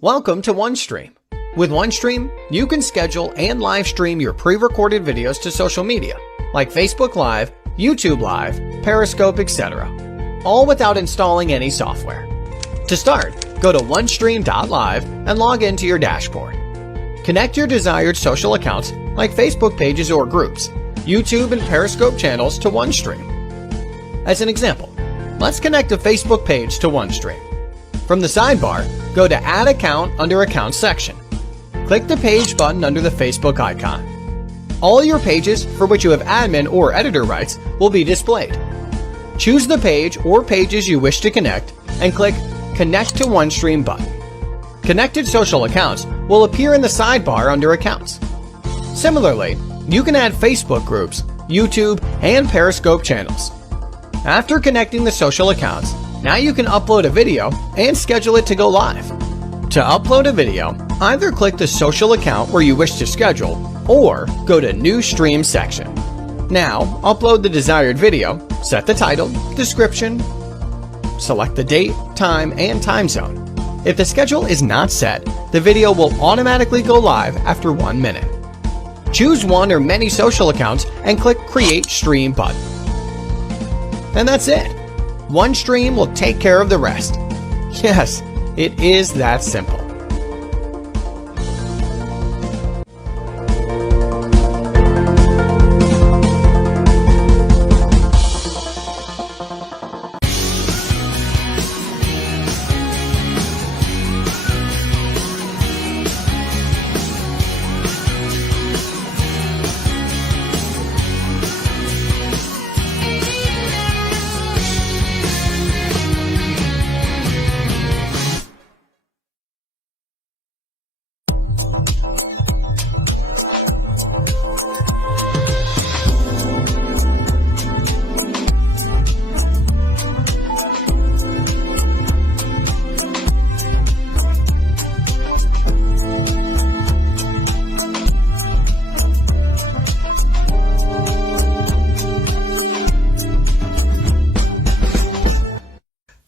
Welcome to OneStream. With OneStream, you can schedule and live stream your pre-recorded videos to social media, like Facebook Live, YouTube Live, Periscope, etc., all without installing any software. To start, go to onestream.live and log into your dashboard. Connect your desired social accounts, like Facebook pages or groups, YouTube and Periscope channels to OneStream. As an example, let's connect a Facebook page to OneStream. From the sidebar, go to Add Account under Accounts section. Click the page button under the Facebook icon. All your pages for which you have admin or editor rights will be displayed. Choose the page or pages you wish to connect and click Connect to OneStream button. Connected social accounts will appear in the sidebar under Accounts. Similarly, you can add Facebook groups, YouTube, and Periscope channels. After connecting the social accounts, now you can upload a video and schedule it to go live. To upload a video, either click the social account where you wish to schedule or go to New Stream section. Now, upload the desired video, set the title, description, select the date, time, and time zone. If the schedule is not set, the video will automatically go live after 1 minute. Choose one or many social accounts and click Create Stream button. And that's it. OneStream will take care of the rest. Yes, it is that simple.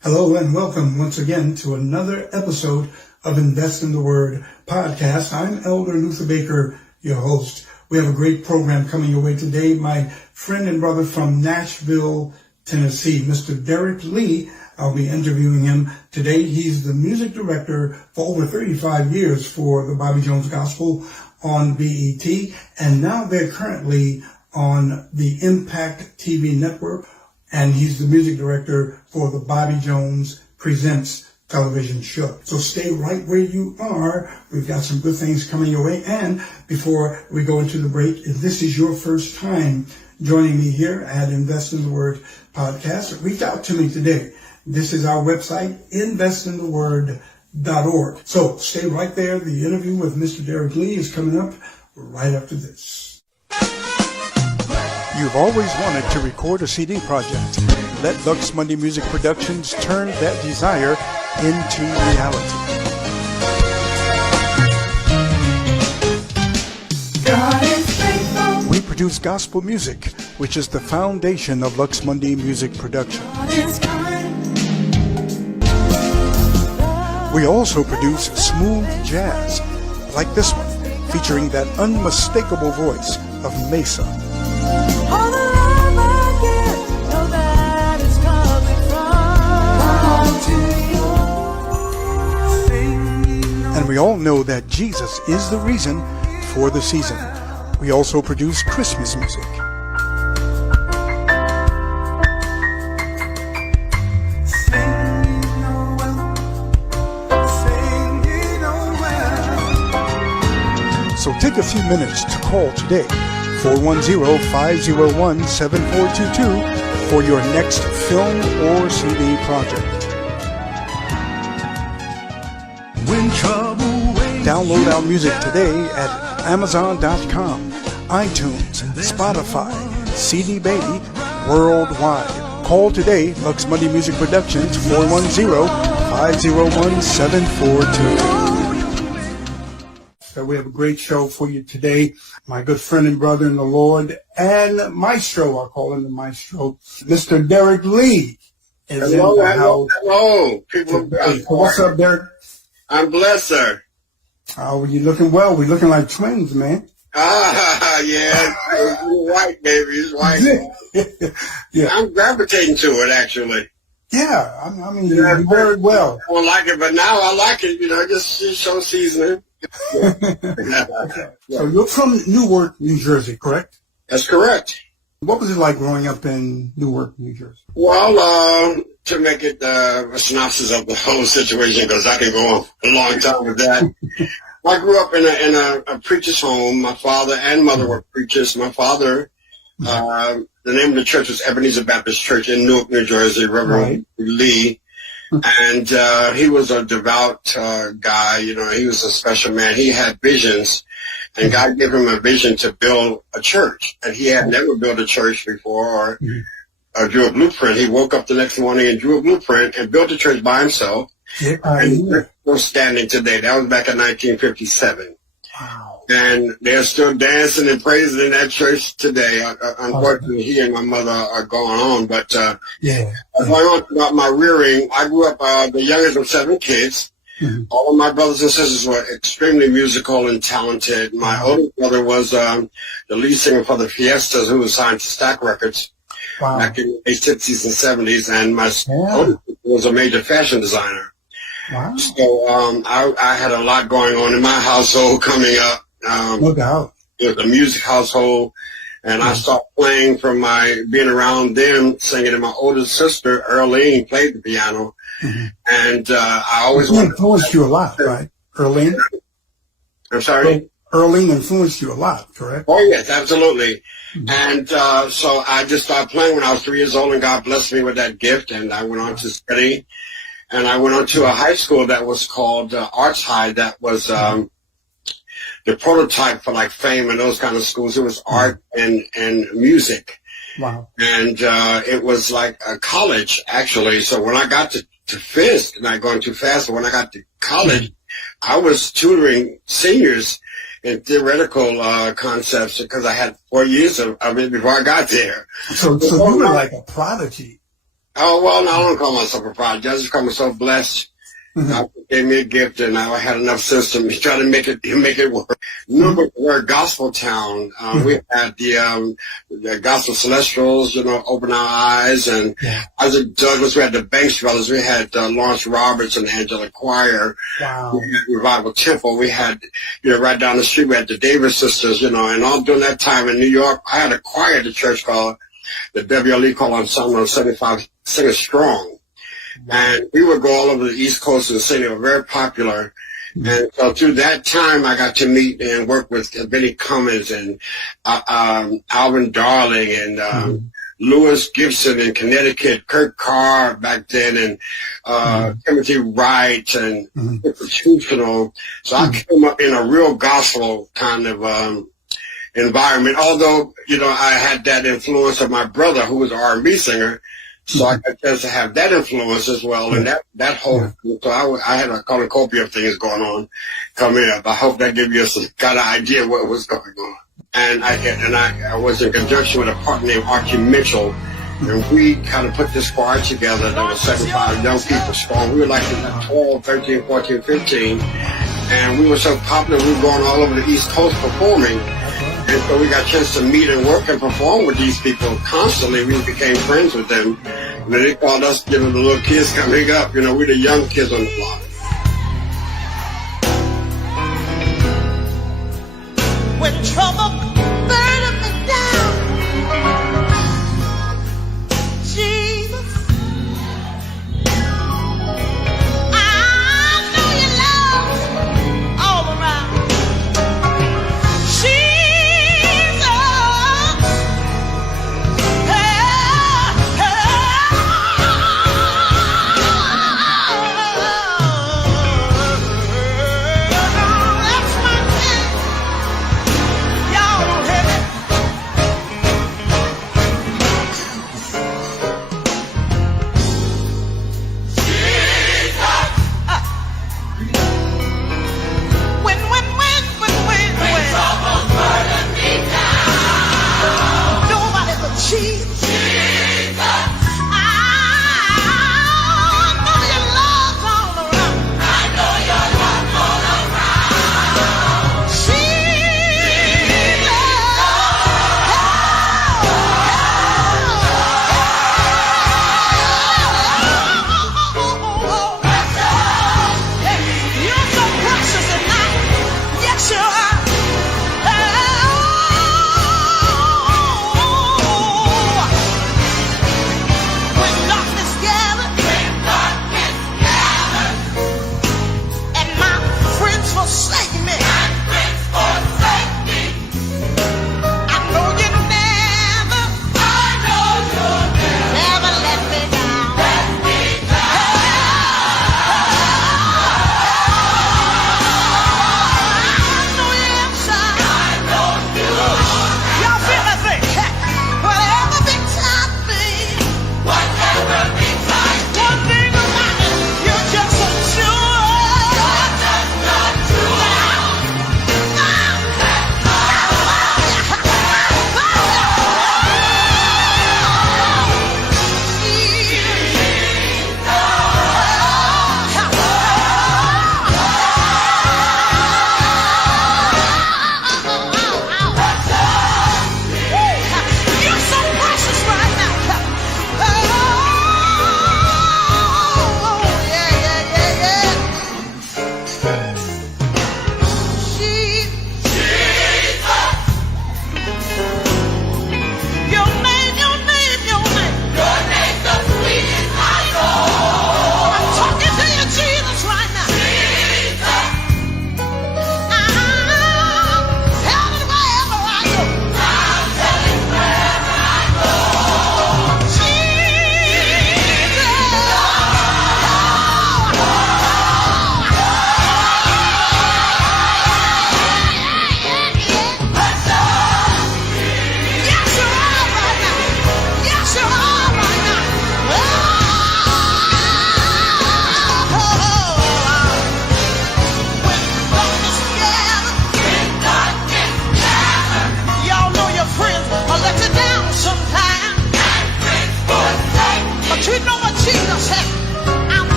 Hello and welcome once again to another episode of Invest in the Word podcast. I'm Elder Luther Baker, your host. We have a great program coming your way today. My friend and brother from Nashville, Tennessee, Mr. Derek Lee. I'll be interviewing him today. He's the music director for over 35 years for the Bobby Jones Gospel on BET, and now they're currently on the Impact TV network. And he's the music director for the Bobby Jones Presents television show. So stay right where you are. We've got some good things coming your way. And before we go into the break, if this is your first time joining me here at Invest in the Word podcast, reach out to me today. This is our website, investintheword.org. So stay right there. The interview with Mr. Derek Lee is coming up right after this. You've always wanted to record a CD project. Let Lux Monday Music Productions turn that desire into reality. God is faithful. We produce gospel music, which is the foundation of Lux Monday Music Production. God is kind. We also produce smooth jazz, like this one, featuring that unmistakable voice of Mesa. All the love I get, know that it's coming from. And we all know that Jesus is the reason for the season. We also produce Christmas music. So take a few minutes to call today, 410-501-7422, for your next film or CD project. When trouble waits, Download our music today at Amazon.com, iTunes, Spotify, CD Baby, worldwide. Call today, Lux Monday Music Productions, 410-501-7422. We have a great show for you today. My good friend and brother in the Lord and maestro, I'll call him the maestro, Mr. Derek Lee is in the house. Hello. People, What's up, Derek? I'm blessed, sir. Oh, you looking well. We looking like twins, man. Yeah. You're white, baby. He's white. Yeah. I'm gravitating to it, actually. Yeah, I mean, you're very well. I don't like it, but now I like it. Just show seasoning. So you're from Newark, New Jersey, correct? That's correct. What was it like growing up in Newark, New Jersey? Well, to make it a synopsis of the whole situation, because I can go on a long time with that. I grew up in a preacher's home. My father and mother were preachers. My father, the name of the church was Ebenezer Baptist Church in Newark, New Jersey, Reverend Lee. And he was a devout guy. He was a special man. He had visions, and God gave him a vision to build a church. And he had never built a church before or drew a blueprint. He woke up the next morning and drew a blueprint and built a church by himself. And we're standing today. That was back in 1957. Wow. And they're still dancing and praising in that church today. Unfortunately, he and my mother are gone on. But going on about my rearing, I grew up the youngest of 7 kids. All of my brothers and sisters were extremely musical and talented. My older brother was the lead singer for the Fiestas, who was signed to Stack Records back in the 60s and 70s. And my older brother was a major fashion designer. Wow. So I had a lot going on in my household coming up. No doubt. It was a music household, and I started playing from my being around them, singing. And my older sister, Earlene, played the piano. And I always wanted influenced you a lot, right? Earlene? I'm sorry? Earlene influenced you a lot, correct? Oh, yes, absolutely. And so I just started playing when I was 3 years old, and God blessed me with that gift, and I went on to study. And I went on to a high school that was called Arts High. That was the prototype for like Fame and those kind of schools. It was art and music. Wow. And it was like a college, actually. So when I got to Fisk, not going too fast, but when I got to college, I was tutoring seniors in theoretical concepts because I had 4 years of it before I got there. So you were like a prodigy. Oh, well, no, I don't call myself a prodigy. I just call myself blessed. God gave me a gift, and I had enough sense to try to make it work. Remember, we're a gospel town. We had the Gospel Celestials, Open Our Eyes, and Isaac Douglas. We had the Banks Brothers. We had Lawrence Roberts and the Angelic Choir. Wow. We had Revival Temple. We had, right down the street, we had the Davis Sisters, and all during that time in New York, I had a choir at the church called the WLE called Ensemble 75 Singers Strong. And we would go all over the East Coast and sing. They were very popular. And so through that time, I got to meet and work with Benny Cummins and Alvin Darling and Lewis Gibson in Connecticut, Kurt Carr back then, and Timothy Wright and Institutional. So I came up in a real gospel kind of environment, although, I had that influence of my brother, who was an R&B singer. So I got a chance to have that influence as well, and that whole. So I had a cornucopia of things going on coming up. I hope that gives you some kind of idea what was going on. And I was in conjunction with a partner named Archie Mitchell, and we kind of put this choir together. There were 75 young people strong. We were like 12, 13, 14, 15, and we were so popular. We were going all over the East Coast performing. And so we got a chance to meet and work and perform with these people constantly. We became friends with them. And they called us, the little kids coming up. We're the young kids on the block. When trouble burdened me down, Jesus, I know your love all around. That's my king.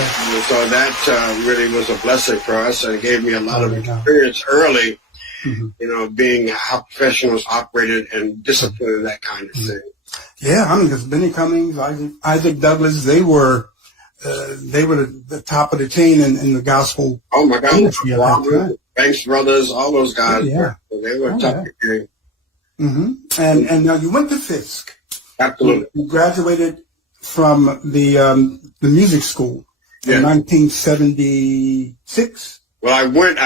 And so that really was a blessing for us, and gave me a lot of experience early, being how professionals operated and discipline and that kind of thing. Yeah, I mean, because Benny Cummings, Isaac Douglas, they were the top of the chain in the gospel. Oh my God, industry at that time. Banks Brothers, all those guys. They were top of the game. And now you went to Fisk. Absolutely. You graduated from the music school in 1976. Well, I went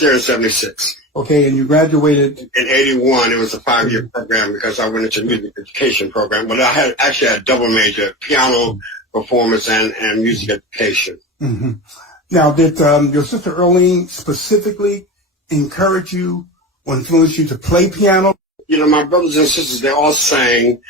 there in 76. Okay, and you graduated in 81. It was a 5-year program because I went into music education program. But I had a double major: piano, performance, and music education. Now, did your sister Earlene specifically encourage you or influence you to play piano? My brothers and sisters, they all sang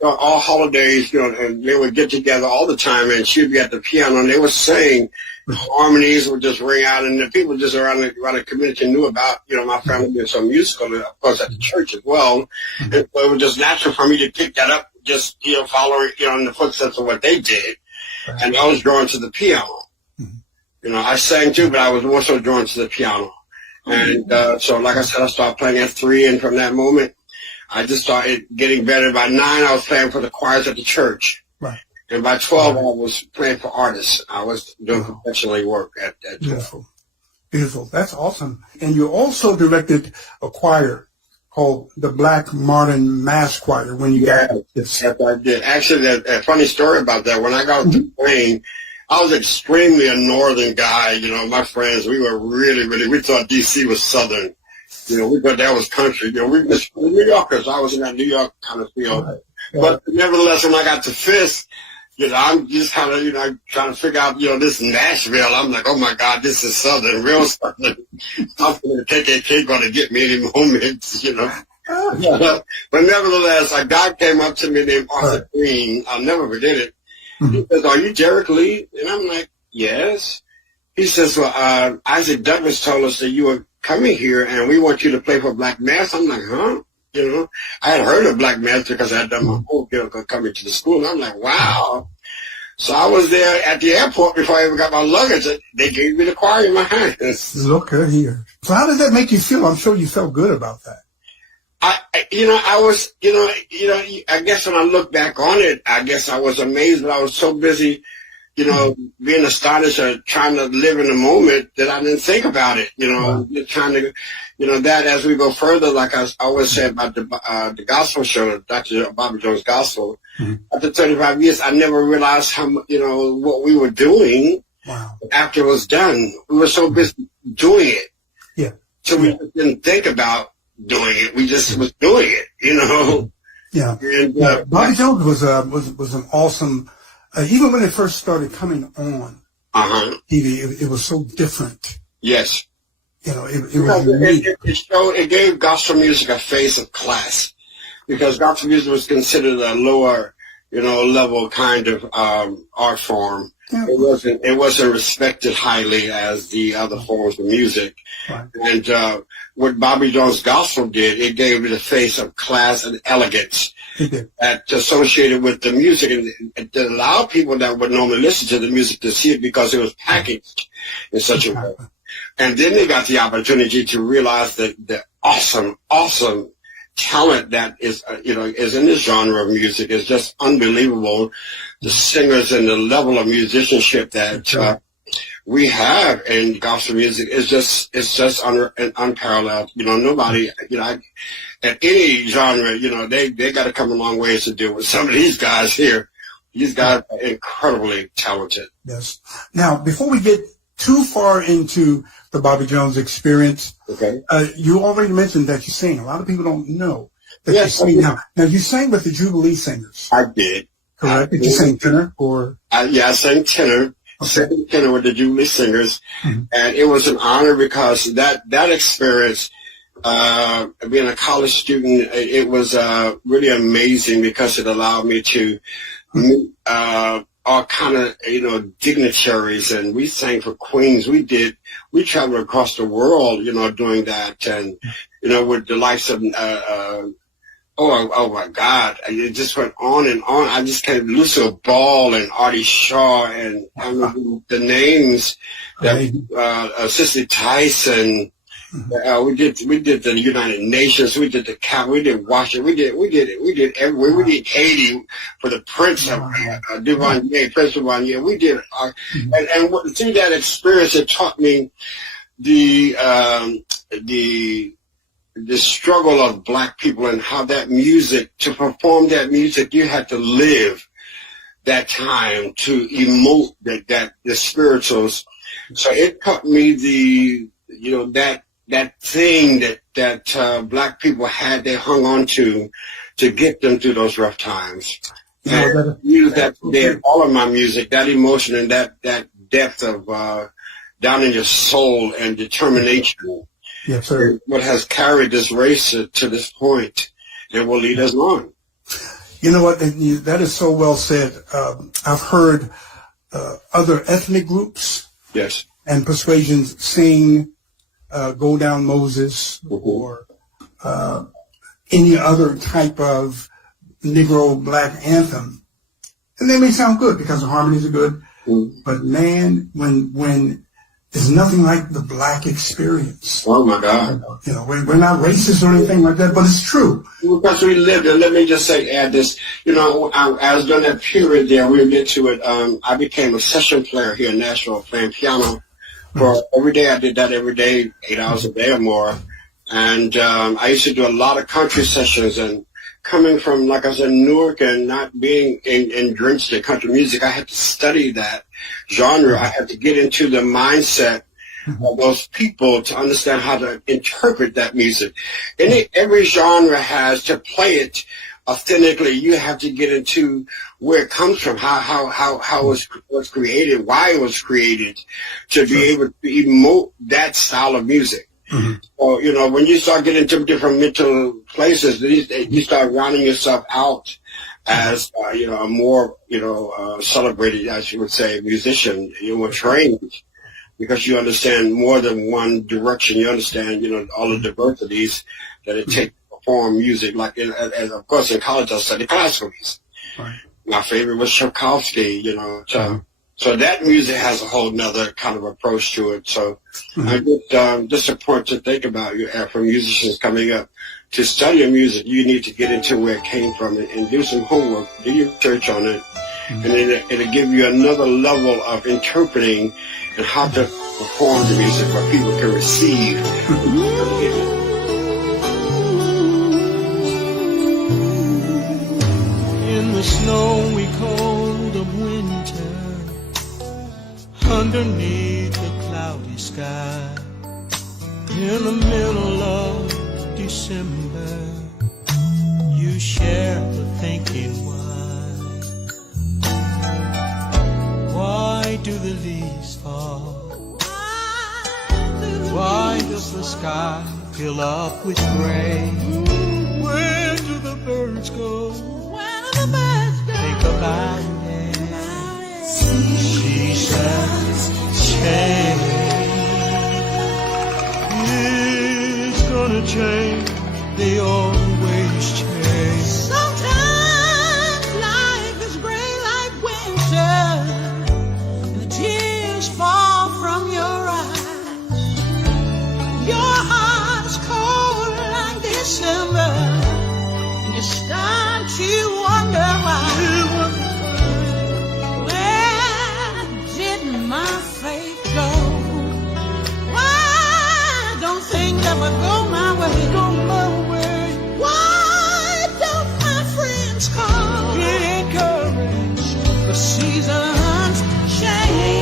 all holidays, and they would get together all the time, and she'd be at the piano, and they would sing. Harmonies would just ring out, and the people just around the community knew about, my family being so musical, and of course at the church as well. And so it was just natural for me to pick that up, just, following, in the footsteps of what they did. And I was drawn to the piano. I sang too, but I was more so drawn to the piano. And so, like I said, I started playing at 3, and from that moment, I just started getting better. By 9, I was playing for the choirs at the church. Right. And by 12, I was playing for artists. I was doing professional work at 12. Beautiful. Beautiful. That's awesome. And you also directed a choir called the Black Martin Mass Choir when you got this. Yes, I did. Actually, a funny story about that. When I got to playing, I was extremely a northern guy. My friends, we were really, we thought D.C. was southern. We thought that was country. We were New Yorkers. I was in that New York kind of feel. Right. But nevertheless, when I got to Fisk, I'm just kind of, trying to figure out, this Nashville. I'm like, oh my God, this is southern, real southern. I'm going to KKK going to get me any moments, But nevertheless, a guy came up to me named Arthur Green. I'll never forget it. He says, "Are you Derek Lee?" And I'm like, "Yes." He says, "Well, Isaac Douglas told us that you were coming here and we want you to play for Black Mass." I'm like, "Huh?" I had heard of Black Mass because I had done my whole coming to the school. And I'm like, wow. So I was there at the airport before I even got my luggage. They gave me the choir in my hands. Look at here. So how did that make you feel? I'm sure you felt good about that. I was, I guess when I look back on it, I guess I was amazed, but I was so busy, being astonished or trying to live in the moment that I didn't think about it, trying to, that as we go further, like I always say about the gospel show, Dr. Bobby Jones Gospel, after 35 years, I never realized how, what we were doing after it was done. We were so busy doing it. Yeah. So we didn't think about doing it. We just was doing it, Yeah. And, Bobby Jones was an awesome, even when it first started coming on TV, it was so different. Yes. It was unique. It gave gospel music a face of class, because gospel music was considered a lower, level kind of art form. Yeah. It wasn't respected highly as the other forms of music. Right. And what Bobby Jones Gospel did, it gave it a face of class and elegance that associated with the music, and it allowed people that would normally listen to the music to see it because it was packaged in such a way. And then they got the opportunity to realize that the awesome talent that is in this genre of music is just unbelievable. The singers and the level of musicianship that we have in gospel music is just unparalleled. Nobody, at any genre, they got to come a long ways to deal with some of these guys here. These guys are incredibly talented. Yes. Now, before we get too far into the Bobby Jones experience, you already mentioned that you sing. A lot of people don't know that you sing now. Now, you sang with the Jubilee Singers. I did. Correct. Did you sing tenor or? I sang tenor. Sang tenor with the Jubilee Singers, and it was an honor because that experience, being a college student, it was really amazing because it allowed me to meet all kind of dignitaries, and we sang for queens. We traveled across the world, doing that, and with the likes of Oh my God! It just went on and on. I just came Lucille Ball and Artie Shaw and I mean, the names that Cicely Tyson. We did the United Nations. We did the Cap. We did Washington. We did everywhere. We did Haiti for the Prince of Duvalier, Prince Duvalier. We did, and through that experience, it taught me the struggle of Black people and how that music, to perform that music, you had to live that time to emote the spirituals. So it taught me that thing that Black people had, they hung on to get them through those rough times. And use that in all of my music, that emotion and that depth of down in your soul and determination. Yes, sir. What has carried this race to this point and will lead us on. You know what? That is so well said. I've heard other ethnic groups Yes. and persuasions sing Go Down Moses or any other type of Negro Black anthem. And they may sound good because the harmonies are good. But man, when there's nothing like the Black experience. Oh my God. You know, we're not racist or anything like that, but it's true. Because we lived it. Let me just add this. You know, I was during that period there, we'll get to it. I became a session player here in Nashville, playing piano. For every day, I did that every day, 8 hours a day or more. And I used to do a lot of country sessions. And coming from, like I said, Newark and not being drenched in country music, I had to study that genre. I had to get into the mindset of those people to understand how to interpret that music. Every genre has to play it authentically. You have to get into where it comes from, how it was created, why it was created, to be able to emote that style of music. So, you know, when you start getting into different mental places, you start rounding yourself out as, you know, a more, you know, celebrated, as you would say, musician. You're more trained because you understand more than one direction. You understand, you know, all the diversities that it takes to perform music. Like, and of course, in college, I studied classical music. Right. My favorite was Tchaikovsky, you know. So that music has a whole nother kind of approach to it. So I just important to think about for musicians coming up. To study music, you need to get into where it came from and do some homework, do your research on it, and then it'll give you another level of interpreting and how to perform the music where people can receive. In the snowy cold of winter, underneath the cloudy sky, in the middle of December, you share the thinking why do the leaves fall? Why does the sky fill up with gray? Where do the birds go? Think about it. She says change is gonna change. They always change. Sometimes life is gray like winter, and the tears fall from your eyes. Your heart's cold like December, and you start to wonder why. Where did my faith go? Why don't things ever go my way? Why don't my friends call? Get encouraged. The seasons change.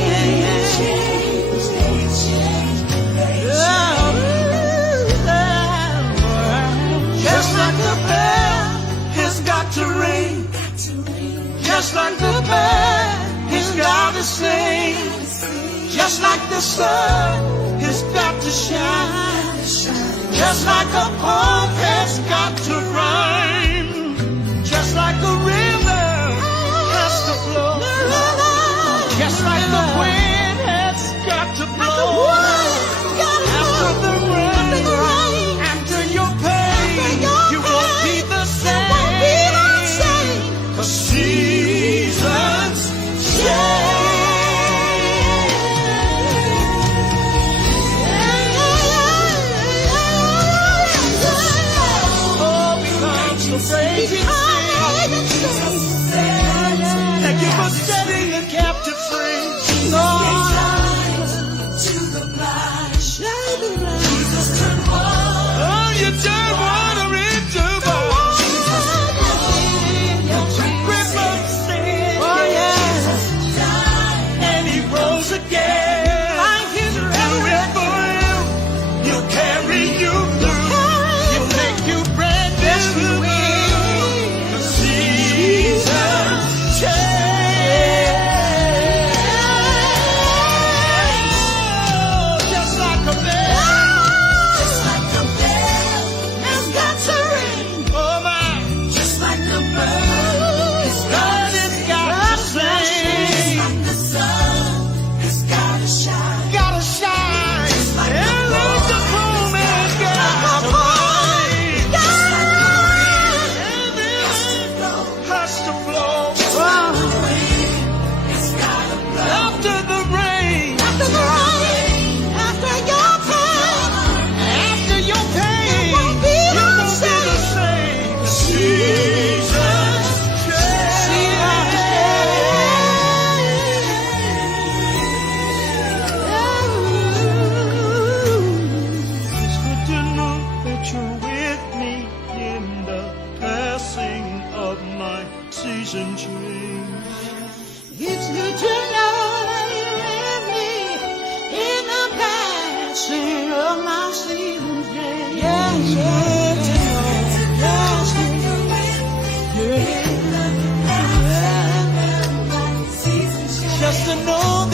Just like the bell has got to ring. Just like the bird has got to sing. Just like the sun has got to shine. Just like a poem has got to rhyme. Just like a river has to flow. Just like the wind has got to blow. After the rain, after your pain, you won't be the same.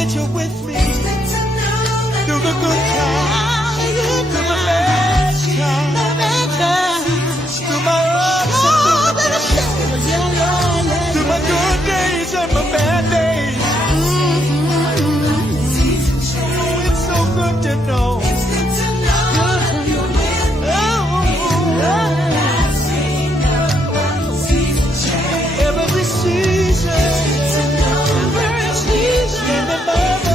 that you're with me through the good times, through the bad times, through my ups and downs, through my good days and my bad days. It's so good to know. Every season, in the moment,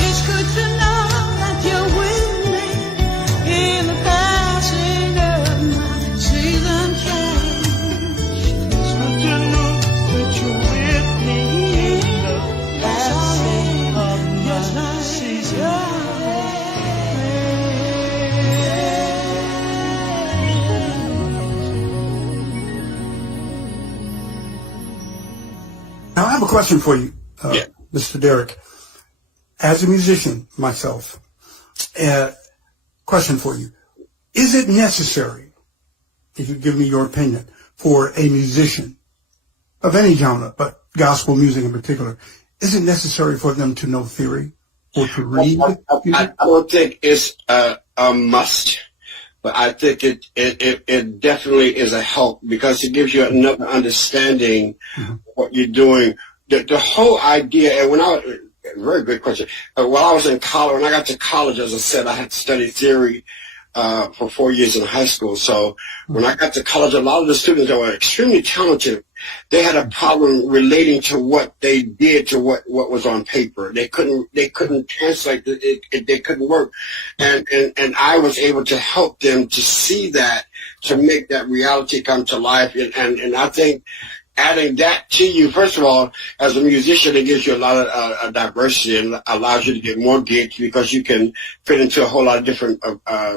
it's good to know that you're with me in the passing of my season change. It's good to know that you're with me in the passing of my season. Now, I have a question for you, Yeah. Mr. Derek. As a musician myself, question for you. Is it necessary, if you give me your opinion, for a musician of any genre, but gospel music in particular, is it necessary for them to know theory or to read? I don't think it's a must, but I think it definitely is a help because it gives you another understanding of what you're doing. The whole idea, and very good question. While I was in college, when I got to college, as I said, I had studied theory for 4 years in high school. So when I got to college, a lot of the students that were extremely talented, they had a problem relating to what they did to what was on paper. They couldn't translate it. They couldn't work. And I was able to help them to see that, to make that reality come to life. And I think adding that to you, first of all, as a musician, it gives you a lot of diversity and allows you to get more gigs because you can fit into a whole lot of different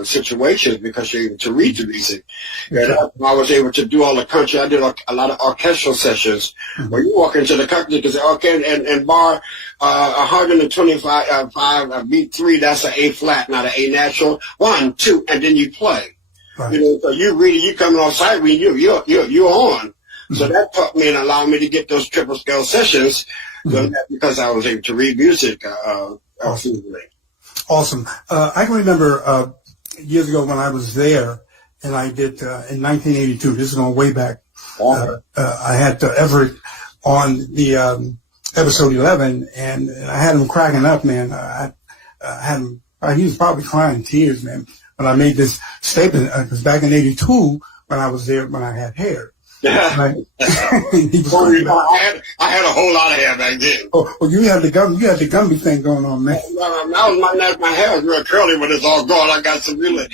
situations because you're able to read the music. And I was able to do all the country. I did a lot of orchestral sessions where you walk into the country and say, okay, and bar 125 beat 3, that's an A flat, not an A natural. 1, 2, and then you play. Right. You know, so you read, you coming off sight read, you're on. So that taught me and allowed me to get those triple scale sessions because I was able to read music. Awesome. I can remember years ago when I was there, and I did in 1982. This is going way back. I had Everett on the episode 11, and I had him cracking up, man. I had him. He was probably crying tears, man, when I made this statement. Because back in '82, when I was there, when I had hair. Right? He was I had a whole lot of hair back then. Oh, well, you had the Gumby thing going on, man. My hair was real curly, but it's all gone. I got some really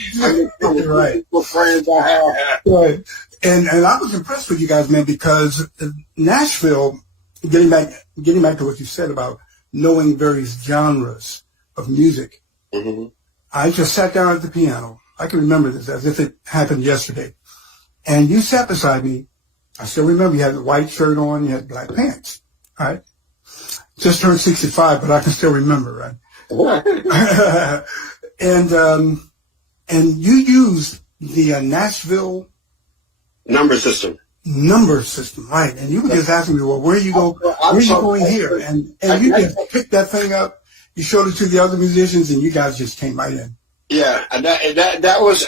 right. friends I have. Right. And I was impressed with you guys, man, because Nashville, getting back to what you said about knowing various genres of music. Mm-hmm. I just sat down at the piano. I can remember this as if it happened yesterday. And you sat beside me. I still remember you had a white shirt on, you had black pants, right? Just turned 65, but I can still remember, right? And you used the Nashville number system, right? And you were just asking me, well, where you going here? And you just picked that thing up. You showed it to the other musicians, and you guys just came right in. Yeah, and that was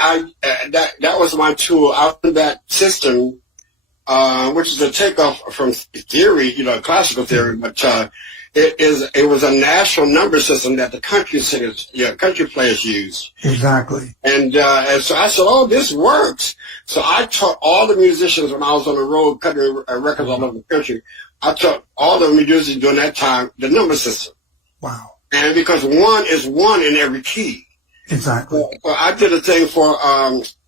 my tool. Out of that system, which is a takeoff from theory, classical theory, but it was a national number system that the country singers, country players used. Exactly. And so I said, oh, this works. So I taught all the musicians when I was on the road cutting records all over the country. I taught all the musicians during that time the number system. Wow. And because 1 is 1 in every key. Exactly. So I did a thing for,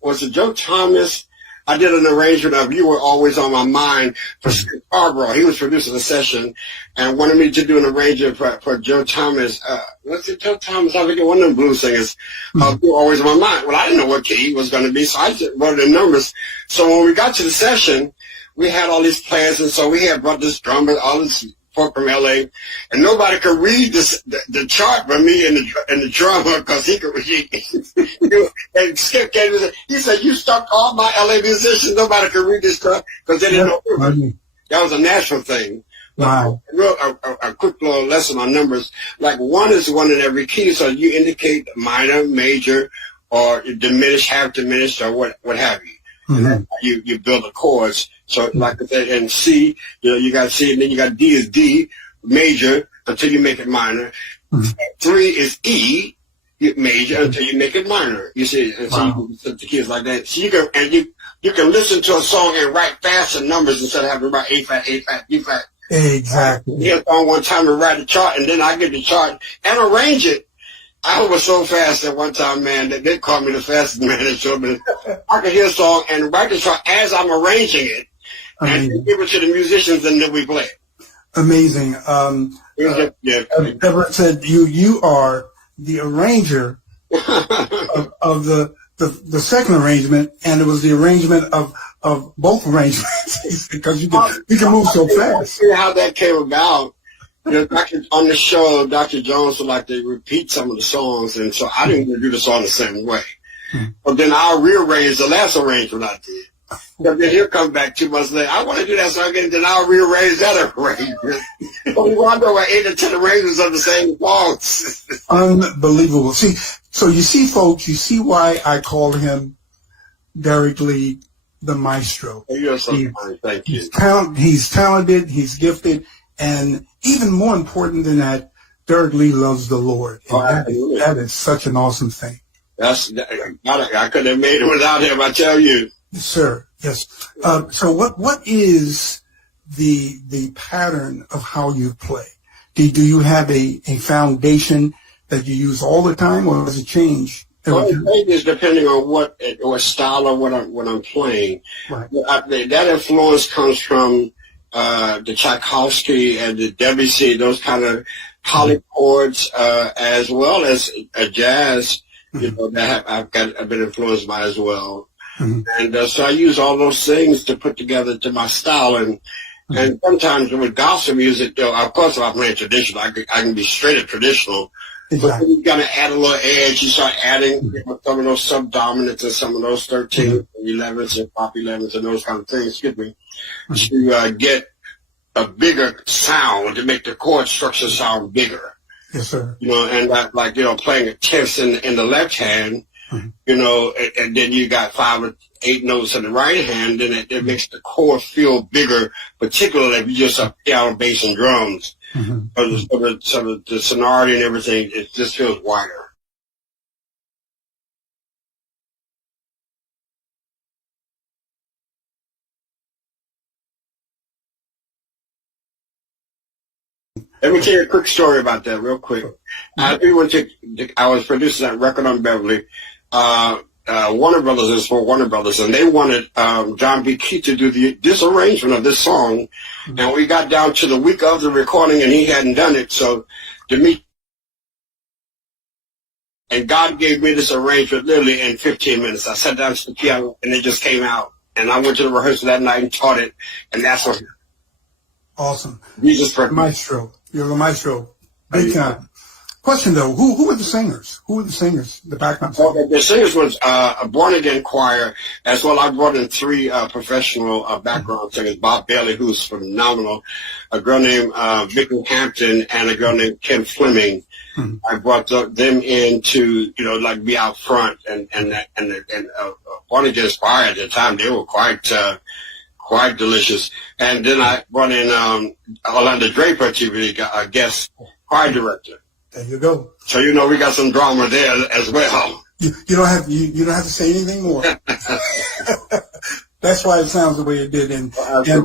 was it Joe Thomas? I did an arrangement of You Were Always on My Mind for Skip Scarborough. He was producing a session and wanted me to do an arrangement for Joe Thomas. What's it, Joe Thomas? I forget, one of them blues singers. You Were Always on My Mind. Well, I didn't know what key he was going to be, so I just wrote the numbers. So when we got to the session, we had all these players, and so we had brought this drummer, all these folk from L.A., and nobody could read the chart for me and the drummer because he could read. And Skip came and said, he said, you stuck all my L.A. musicians. Nobody could read this stuff because they didn't know. That was a natural thing. Wow. A quick little lesson on numbers. Like 1 is 1 in every key, so you indicate minor, major, or diminished, half diminished, or what have you. And that's how you build the chords. So like I said, in C, you got C, and then you got D is D, major, until you make it minor. 3 is E, major, until you make it minor. You see, and so you set the keys like that. So you can listen to a song and write faster numbers instead of having to write A flat, A flat, B flat. Exactly. I hit on one time to write the chart, and then I get the chart and arrange it. I was so fast at one time, man, that they called me the fastest man in show business. I could hear a song and write the chart as I'm arranging it, and give it to the musicians, and then we play it. Amazing. Everett said you are the arranger of the second arrangement, and it was the arrangement of both arrangements because you can move so fast. See how that came about. On the show, Dr. Jones would like to repeat some of the songs, and so I didn't want to do the song the same way. But then I'll rearrange the last arrangement I did. But then he'll come back 2 months later. I want to do that song again, then I'll rearrange that arrangement. But we wound up with 8 or 10 arrangements of the same songs. Unbelievable. See, so you see, folks, you see why I call him Derek Lee the maestro. You're so kind. Thank you. He's talented, he's gifted, and even more important than that, Derek Lee loves the Lord. And that is such an awesome thing. I couldn't have made it without him, I tell you. Yes, sir. Yes. So what is the pattern of how you play? Do you have a foundation that you use all the time, or does it change? Well, it changes depending on what style or what I'm playing. Right. That influence comes from the Tchaikovsky and the Debussy, those kind of polychords, as well as jazz. That I've been influenced by as well. And so I use all those things to put together to my style. And sometimes with gospel music, though, of course, if I'm playing traditional, I can be straight up traditional. Exactly. But then you got to add a little edge. You start adding some of those subdominants and some of those 13th, 11th, and pop 11th, and those kind of things. Excuse me, to get a bigger sound, to make the chord structure sound bigger. Yes, sir. And playing a tenth in the left hand, and then you got 5 or 8 notes in the right hand, and it makes the chord feel bigger, particularly if you just have piano, bass, and drums. So the sonority and everything, it just feels wider. Let me tell you a quick story about that real quick. I was producing that record on Beverly. Warner Brothers is for Warner Brothers, and they wanted John B. Keith to do this arrangement of this song. And we got down to the week of the recording, and he hadn't done it. So and God gave me this arrangement literally in 15 minutes. I sat down to the piano, and it just came out. And I went to the rehearsal that night and taught it, and that's what. Awesome. Jesus Christ. Maestro. You're the maestro. Big time. Question though, who were the singers? Who were the singers? The background singers? Okay, the singers was a Born Again choir as well. I brought in 3 professional background singers. Bob Bailey, who's phenomenal, a girl named Vicky Hampton, and a girl named Kim Fleming. I brought them in to be out front, and Born Again choir at the time, they were quite delicious. And then I brought in Orlando Draper to be a guest choir director. There you go. So we got some drama there as well. You don't have to say anything more. That's why it sounds the way it did. And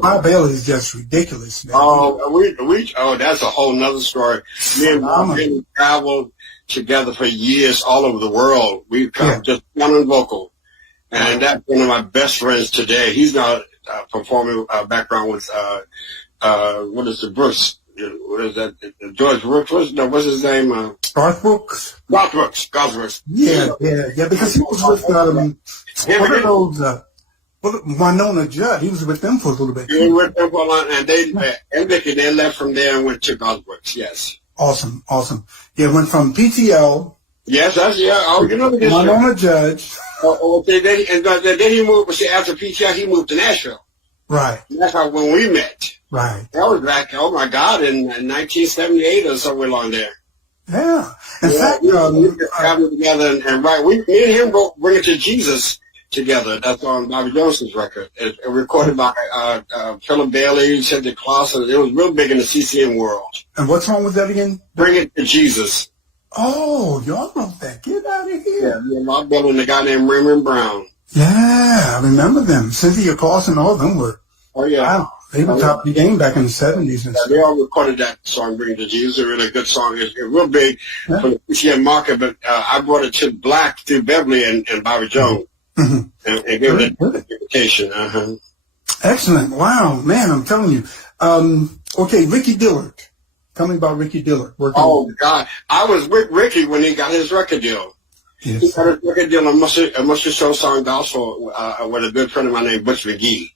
Bob Bailey is just ridiculous, man. That's a whole nother story. Me and Bob Bailey traveled together for years all over the world. We've come just one on vocal, and that's one of my best friends today. He's now performing background with what is the Brooks? What is that? George Brooks? What's his name? Garth Brooks. Garth Brooks. Yeah, because he was with what are those Well, Winona Judd, he was with them for a little bit. We went there for a long, and they left from there and went to Godworks. Yes. Awesome, awesome. Yeah, went from PTL. Yes, that's yeah. Oh, you know this. Winona Judge. Then he moved. See, after PTL, he moved to Nashville. Right. That's how when we met. Right. That was back. Oh my God, in 1978 or somewhere along there. Yeah. In fact, we traveled together and right. Me and him wrote "Bring It to Jesus" together. That's on Bobby Jones's record. It recorded by Philip Bailey, Cedric Clausen. It was real big in the CCM world. And what song was that again? "Bring It to Jesus." Oh, y'all wrote that. Get out of here. Yeah, Bob Bailey and a guy named Raymond Brown. Yeah, I remember them. Cynthia Clausen, all of them were. Oh yeah. Wow. They were top of the game back in the 70s and stuff. They all recorded that song, "Bring It to Jesus." A really good song. It's real big for the CCM market, but I brought it to Black through Beverly and Bobby Jones. Mm-hmm. And gave it an invitation. Excellent. Wow, man, I'm telling you. Okay, Ricky Dillard. Tell me about Ricky Dillard. Oh, God. I was with Ricky when he got his record deal. Yes. He got his record deal on Mustard Show Song Gospel with a good friend of mine named Butch McGee.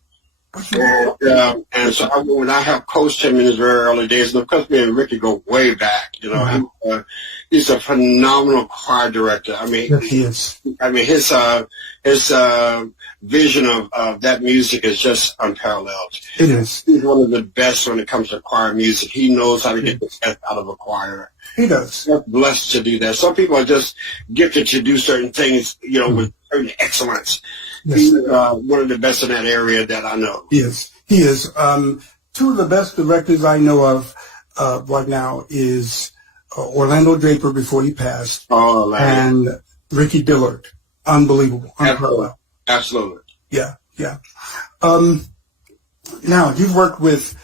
And so when I helped coach him in his very early days, and of course me and Ricky go way back, you know, mm-hmm. He's a phenomenal choir director. I mean, yes, he is. I mean, his vision of that music is just unparalleled. It is. He's one of the best when it comes to choir music. He knows how to get the best out of a choir. He does. He's blessed to do that. Some people are just gifted to do certain things, you know, with certain excellence. Yes. He's one of the best in that area that I know. Yes, he is. Two of the best directors I know of right now is Orlando Draper before he passed, and Ricky Dillard. Unbelievable. Unparalleled. Absolutely. Yeah. Now, you've worked with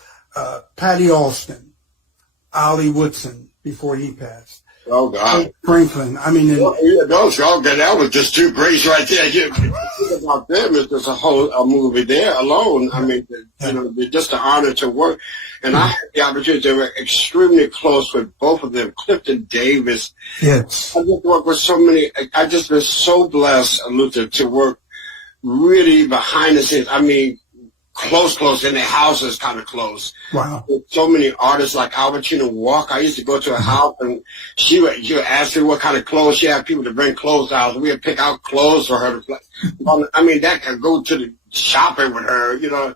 Patty Alston, Ollie Woodson before he passed. Oh, God. Franklin. I mean, that was just two greats right there. You think about them, it's just a movie there alone. I mean, you know, just an honor to work. And I had the opportunity to work extremely close with both of them, Clifton Davis. Yes. I just worked with so many. I just been so blessed, Luther, to work really behind the scenes. I mean, close, and the house is kind of close. Wow. With so many artists like Albertina Walker. I used to go to her house and she would ask me what kind of clothes she had people to bring clothes out. And we would pick out clothes for her to play. I mean, that could go to the shopping with her, you know.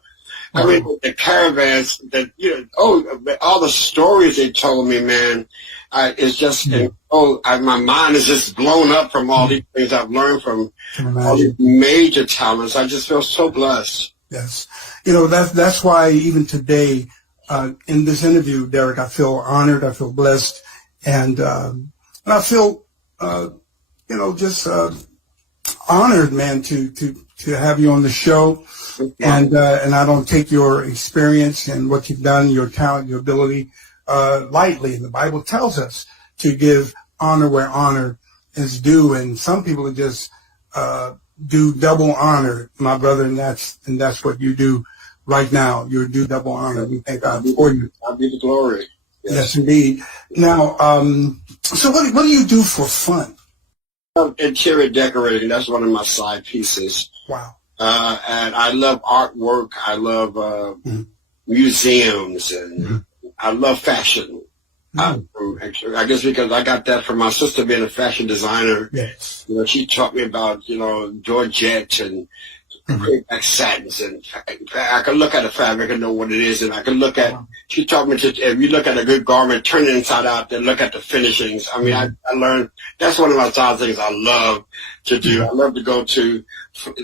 I mean, the caravans that, you know, all the stories they told me, man, it's just, my mind is just blown up from all these things I've learned from all these major talents. I just feel so blessed. Yes. You know, that's why even today, in this interview, Derek, I feel honored, I feel blessed, and I feel, you know, just honored, man, to have you on the show. And I don't take your experience and what you've done, your talent, your ability, lightly. The Bible tells us to give honor where honor is due, and some people are just, do double honor, my brother, and that's what you do right now. You do double honor. We thank God for you. God be the glory. Yes, indeed. Now, so what do you do for fun? Interior decorating. That's one of my side pieces. Wow. And I love artwork. I love museums, and I love fashion. I guess because I got that from my sister being a fashion designer. Yes. You know, she taught me about, you know, Georgette and back satins, and I can look at a fabric and know what it is, and I can look at, she taught me to, if you look at a good garment, turn it inside out, then look at the finishings. I mean, I learned, that's one of my top things I love to do. I love to go to,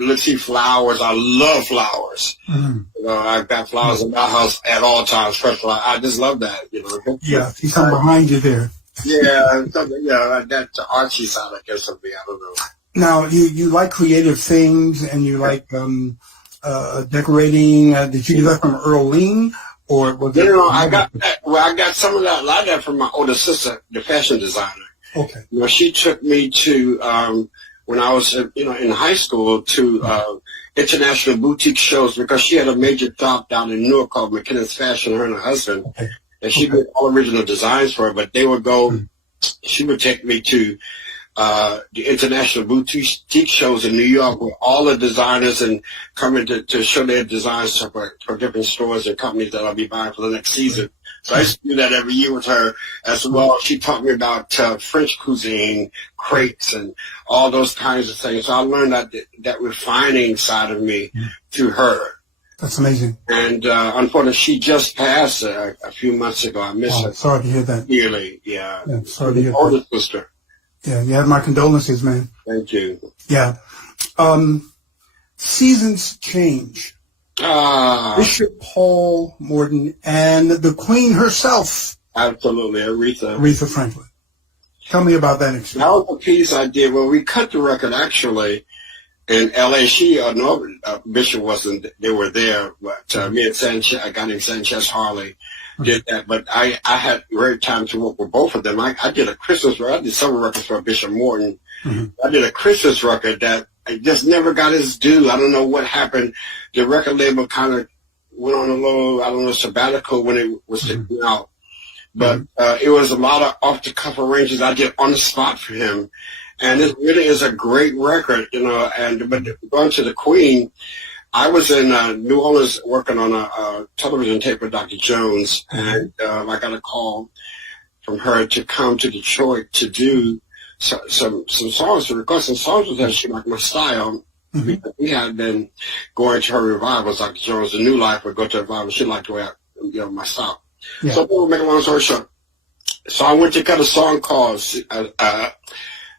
let's see, flowers. I love flowers. You know, I've got flowers in my house at all times, fresh flowers. I just love that, you know. Yeah, he's behind you there. Yeah, that's the artsy side, I guess, of me. I don't know. Now, you like creative things, and you like decorating. Did you do that from Earl Lean, or was it? No, I got some of that, a lot of that from my older sister, the fashion designer. Okay. You know, she took me to when I was, you know, in high school to international boutique shows, because she had a major shop down in Newark called McKinnon's Fashion, her and her husband, and she did all original designs for her. But they would go. She would take me to the international boutique shows in New York with all the designers and coming to show their designs for different stores and companies that I'll be buying for the next season. So I used to do that every year with her as well. She taught me about French cuisine, crepes, and all those kinds of things. So I learned that refining side of me through her. That's amazing. And unfortunately, she just passed a few months ago. I miss her Sorry to hear that. dearly. Yeah. Sorry to hear that. Older sister. Yeah, you have my condolences, man. Thank you. Yeah. Seasons change. Bishop Paul Morton and the Queen herself, Absolutely, Aretha. Aretha Franklin. Tell me about that experience. That was a piece I did. Well, we cut the record actually in L.A. Bishop wasn't. They were there, but me and Sanchez, a guy named Sanchez Harley, did that. But I had great time to work with both of them. I did a Christmas record. I did several records for Bishop Morton. I did a Christmas record that I just never got his due. I don't know what happened. The record label kind of went on a little, sabbatical when it was taken out. But it was a lot of off-the-cuff arrangements I did on the spot for him. And it really is a great record, but going to the Queen, I was in New Orleans working on a television tape with Dr. Jones, and I got a call from her to come to Detroit to do some songs, to record some songs with her. She liked my style. We had been going to her revivals. Dr. Jones, The New Life, would go to revival. She liked the way my style. Yeah. So we'll make a long story short. So I went to cut a song called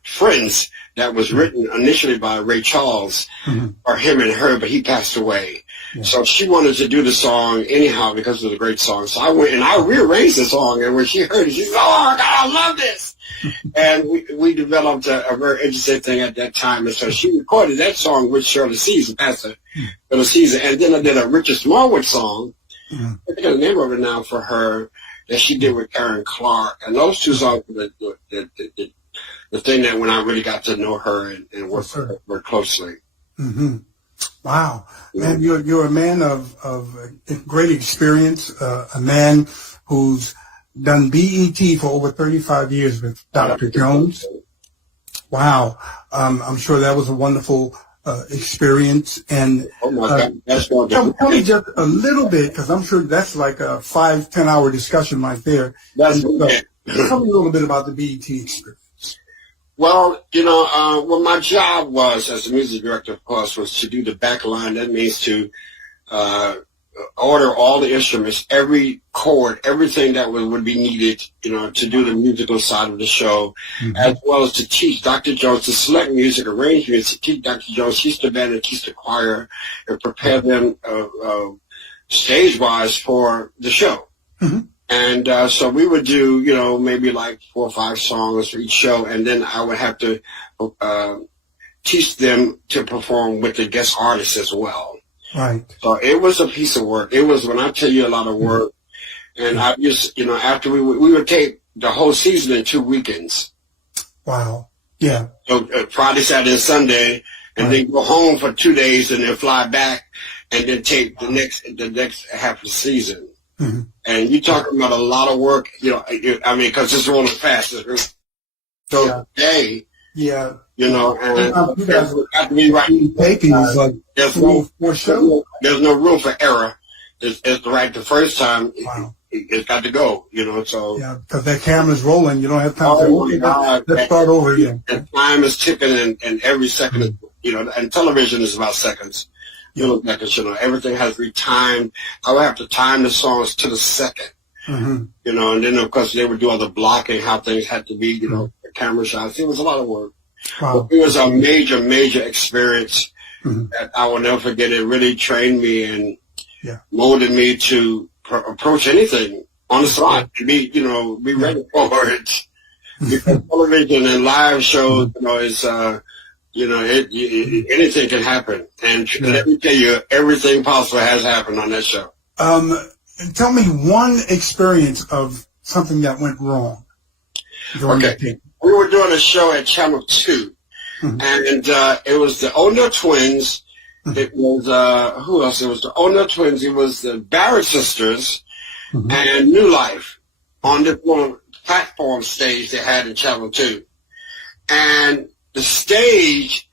Friends that was written initially by Ray Charles, or him and her, but he passed away. Yeah. So she wanted to do the song anyhow because it was a great song. So I went and I rearranged the song, and when she heard it, she said, "Oh, God, I love this." And we developed a very interesting thing at that time. And so she recorded that song with Shirley Caesar, Pastor Shirley Caesar. And then I did a Richard Smallwood song. I think the name of it now for her that she did with Karen Clark. And those two songs were the thing that when I really got to know her and work with her more closely. Wow. Man, you're a man of great experience, a man who's done BET for over 35 years with Dr. Jones. Wow. I'm sure that was a wonderful experience. And oh my God, that's wonderful. Tell me just a little bit, because I'm sure that's like a 5-10 hour discussion right there. That's Tell me a little bit about the BET experience. Well, what my job was as a music director, of course, was to do the back line. That means to order all the instruments, every chord, everything that would be needed, to do the musical side of the show, as well as to teach Dr. Jones to select music, arrange music, teach Dr. Jones, teach the band and teach the choir, and prepare them stage-wise for the show. And so we would do, maybe like 4 or 5 songs for each show, and then I would have to teach them to perform with the guest artists as well. Right. So it was a piece of work. It was, when I tell you, a lot of work. And I just, after we would tape the whole season in 2 weekends. Wow. Yeah. So Friday, Saturday, and Sunday, and then go home for 2 days and then fly back and then tape the next half of the season. And you're talking about a lot of work, because it's rolling fast. So today, and you guys have to be right. Taping is like there's no room for error. It's right the first time. Wow. It's got to go, so. Yeah, because that camera's rolling. You don't have time to let's start over again. And time is ticking, and every second, and television is about seconds. Everything has to be timed. I would have to time the songs to the second. And then, of course, they would do all the blocking, how things had to be, the camera shots. It was a lot of work. Wow. But it was a major, major experience that I will never forget. It really trained me and molded me to approach anything on the spot, to be, be ready for it. Because television and live shows, is, anything can happen. And let me tell you, everything possible has happened on that show. Tell me one experience of something that went wrong. Okay. We were doing a show at Channel 2, and it was the O'Neill Twins. It was, who else? It was the O'Neill Twins. It was the Barrett Sisters and New Life on this little platform stage they had in Channel 2. and the stage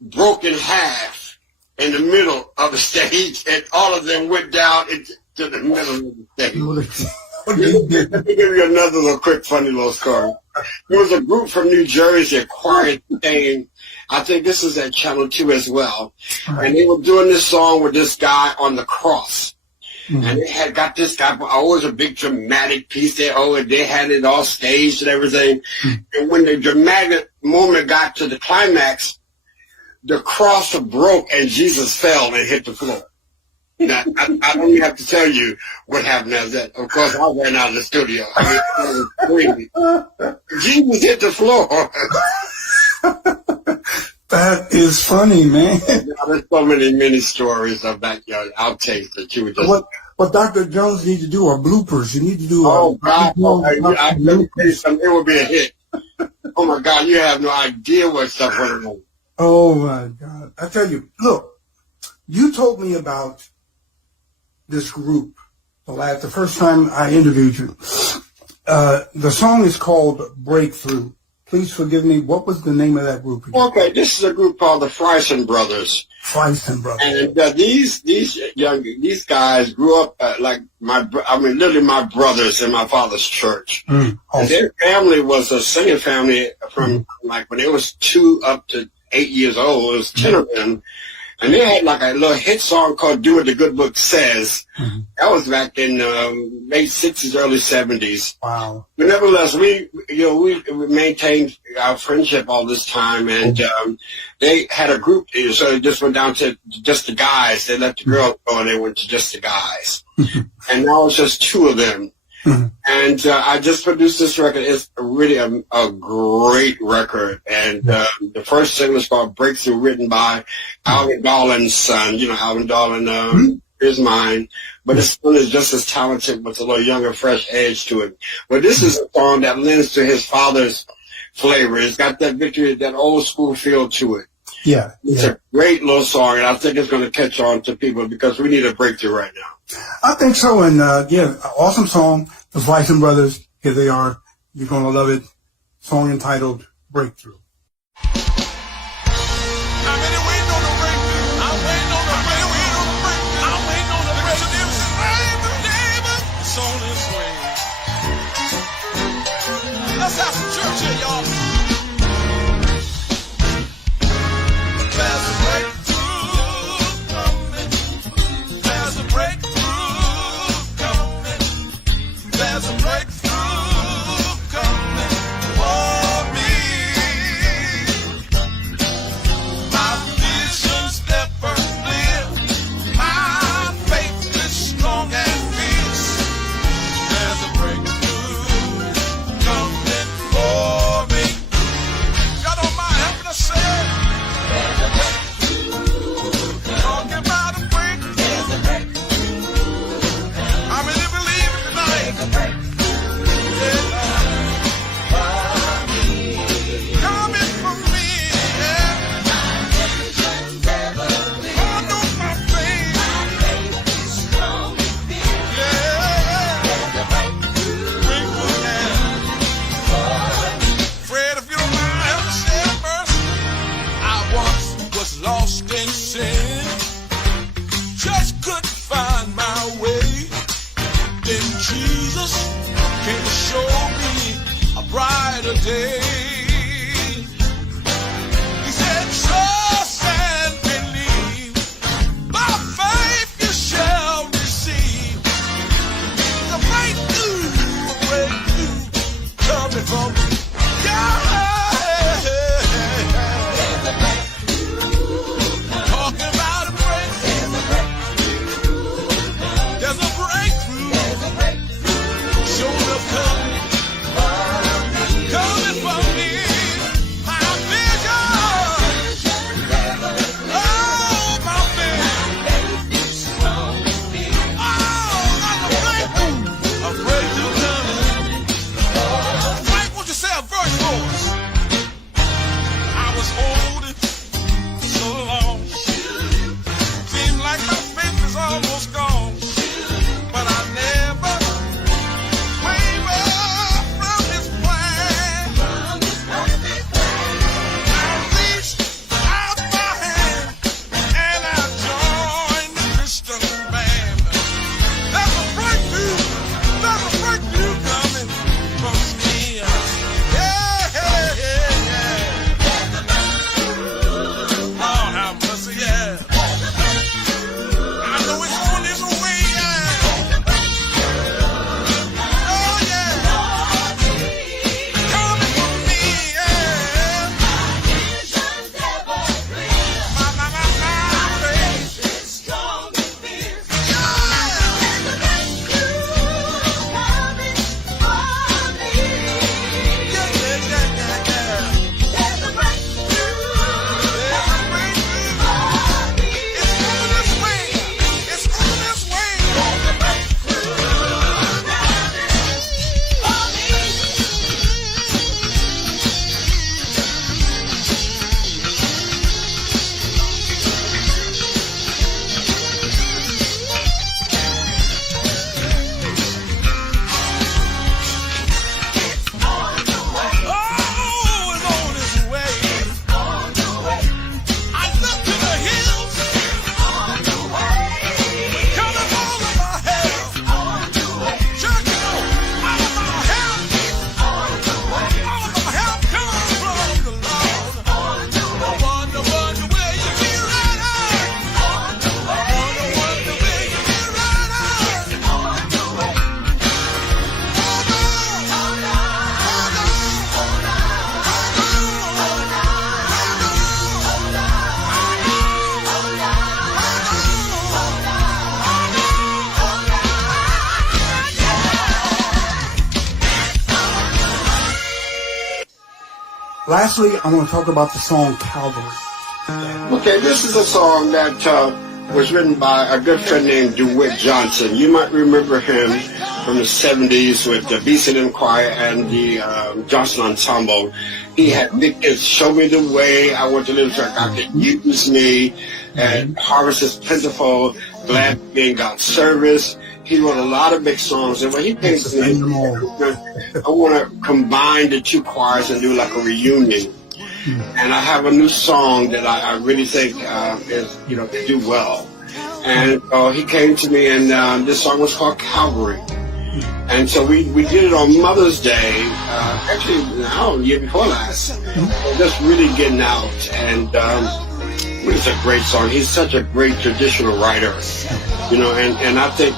broke in half in the middle of the stage, and all of them went down into the middle of the stage. Let me give you another little quick, funny little story. There was a group from New Jersey, a choir thing. I think this is at Channel 2 as well. And they were doing this song with this guy on the cross. And they had got this guy, always a big dramatic piece there. Oh, and they had it all staged and everything. And when the dramatic moment got to the climax, the cross broke and Jesus fell and hit the floor. Now, I don't even have to tell you what happened after that. Of course, I ran out of the studio. I mean, it was crazy. Jesus hit the floor. That is funny, man. There's so many stories of that outtakes that you would just... What Dr. Jones needs to do are bloopers. You need to do... Oh, God. Let me tell you something. It would be a hit. Oh, my God. You have no idea what stuff went on. Oh, my God. I tell you, look, you told me about this group the first time I interviewed you. The song is called Breakthrough. Please forgive me. What was the name of that group again? Okay, this is a group called the Freisen Brothers. Freisen Brothers. And these guys grew up literally my brothers in my father's church. Awesome. And their family was a singing family from like when they was 2 up to 8 years old. It was 10 of them. And they had like a little hit song called Do What the Good Book Says. That was back in late 60s, early 70s. Wow. But nevertheless, we maintained our friendship all this time, and they had a group, so it just went down to just the guys. They let the girls go, and they went to just the guys. And now it's just 2 of them. And I just produced this record. It's really a great record. And the first single is called Breakthrough, written by Alvin Darlin's son. You know, Alvin Darlin is mine. But his son is just as talented with a little younger, fresh edge to it. But this is a song that lends to his father's flavor. It's got that victory, that old school feel to it. Yeah. It's a great little song, and I think it's going to catch on to people because we need a breakthrough right now. I think so. And, awesome song. The Freisen Brothers, here they are. You're going to love it. Song entitled Breakthrough. I'm waiting on the breakthrough. I'm waiting on the breakthrough. I'm waiting on the breakthrough. Neighbor, it's on its way. Let's have some church here, y'all. There's a breakthrough coming. There's a breakthrough coming. There's a breakthrough coming for me. My vision's never clear. My faith is strong and fierce. There's a breakthrough coming for me. Lastly, I want to talk about the song Calvary. Okay, this is a song that was written by a good friend named DeWitt Johnson. You might remember him from the 70s with the BCM Choir and the Johnson Ensemble. He had big hits, Show Me the Way, I Want to Live so God Can Use Me, and Harvest is Plentiful, Glad to Be in God's Service. He wrote a lot of big songs, and when he came to me, I want to combine the two choirs and do like a reunion. And I have a new song that I really think is, to do well. And he came to me, and this song was called Calvary. And so we did it on Mother's Day, actually, the year before last. Just really getting out, and it's a great song. He's such a great traditional writer, and I think,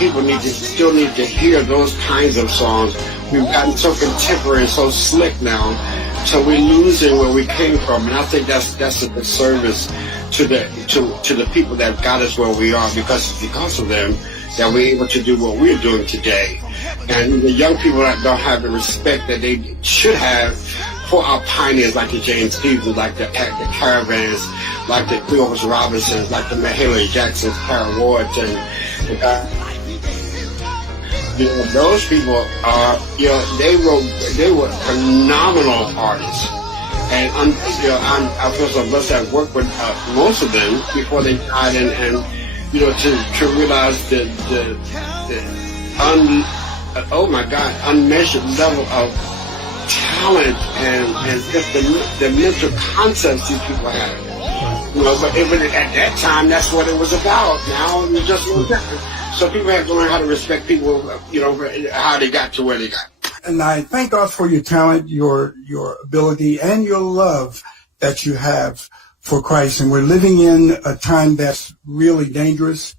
people still need to hear those kinds of songs. We've gotten so contemporary and so slick now, so we're losing where we came from, and I think that's a disservice to the people that got us where we are, because of them that we're able to do what we're doing today. And the young people that don't have the respect that they should have for our pioneers, like the James Stevens, like the Caravans, like the Cleopas Robinsons, like the Mahalia Jacksons, Carol Wards, and those people are, they were phenomenal artists. And I feel so blessed to have worked with most of them before they died, and to realize unmeasured level of talent and just the mental concepts these people had. But at that time, that's what it was about. Now it's just different. So people have to learn how to respect people, how they got to where they got. And I thank God for your talent, your ability, and your love that you have for Christ. And we're living in a time that's really dangerous,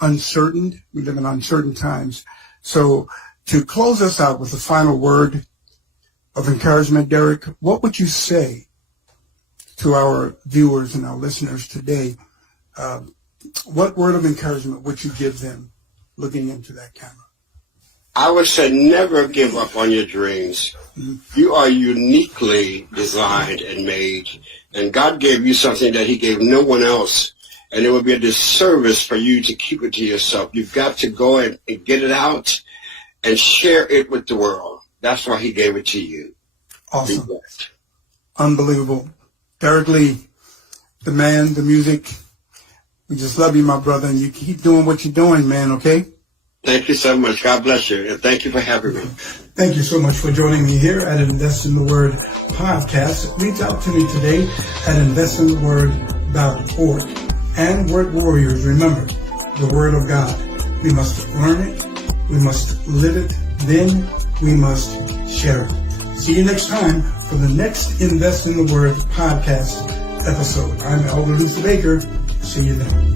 uncertain. We live in uncertain times. So to close us out with a final word of encouragement, Derek, what would you say to our viewers and our listeners today? What word of encouragement would you give them looking into that camera? I would say never give up on your dreams. You are uniquely designed and made, and God gave you something that he gave no one else, and it would be a disservice for you to keep it to yourself. You've got to go and get it out and share it with the world. That's why he gave it to you. Awesome. Unbelievable. Derek Lee, the man, the music. We just love you, my brother, and you keep doing what you're doing, man, okay? Thank you so much. God bless you, and thank you for having me. Thank you so much for joining me here at Invest in the Word podcast. Reach out to me today at investintheword.org. And Word Warriors, remember, the Word of God. We must learn it, we must live it, then we must share it. See you next time for the next Invest in the Word podcast episode. I'm Elder Luther Baker. See you then.